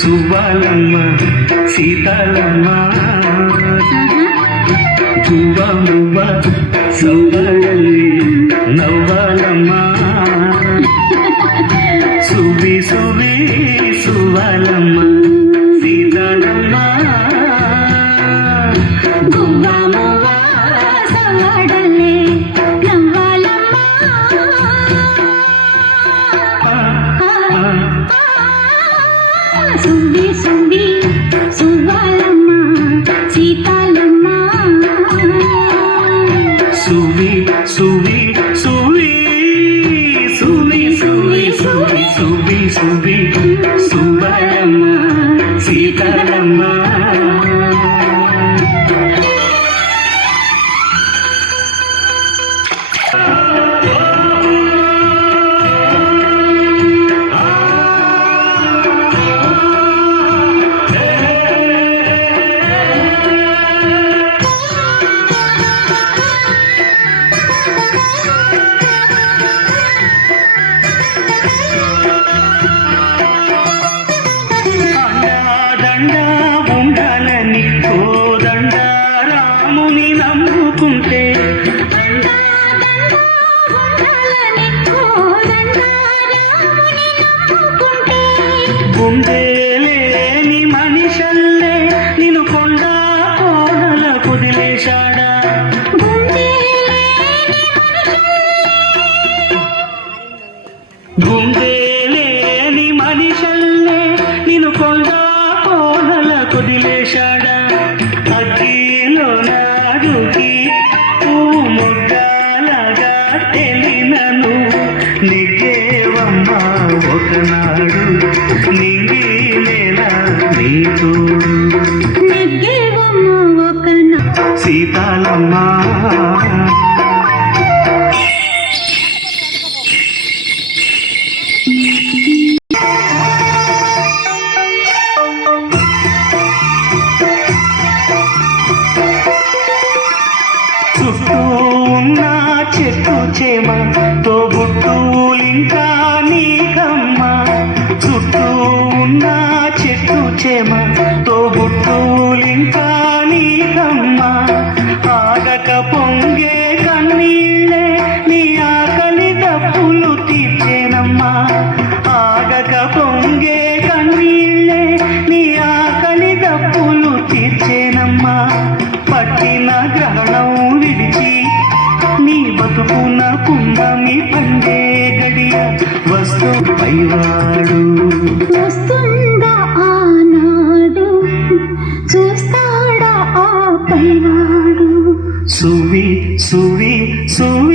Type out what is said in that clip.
సువ్వాలమ్మ సీతాలమ్మ గువ్వ మువ్వ సవ్వడల్లి నవ్వాలమ్మ సువి సువి సువ్వాలమ్మ సీతాలమ్మ గువ్వ మువ్వ సవ్వడల్లి నవ్వాలమ్మ సువి సువి సువ్వాలమ్మ సీతాలమ్మ సువి సువి సువి సువి సువి సువి సువి సువి సువ్వాలమ్మ సీతాలమ్మ ఉండాలని కోదండ రాముని నమ్ముకుంటే గుండెలేని మనిషల్లే నిన్ను కొండ కోనల కుదిలేశాడా గుండెలేని మనిషల్లే నిన్ను కొండ కోనల కుదిలేశాడా అగ్గిలో నాడుకి మొగ్గలగా తెలినను నిగేవమ్మ ఒకనాడు నింగి నేల నీ తోడు సీతాలమ్మ చుట్టూ ఉన్న చెట్టు చేమ తోబుట్టులింకా నీకమ్మ చుట్టూ ఉన్న చెట్టు చేమ తోబుట్టులింకా నీకమ్మ ఆగక పొంగే కన్నీళ్ళే నీ ఆకలి డబ్బులు తీర్చేనమ్మా ఆగక పొంగే కన్నీళ్ళే నీ ఆకలి డబ్బులు తీర్చేనమ్మా పట్టిన గ్రహణం విడిచి నీ బతుకున పున్నమి పండే గడియ వస్తు పైవాడు వస్తుందా ఆనాడు చూస్తాడా ఆ పైవాడు సువి సువి సువి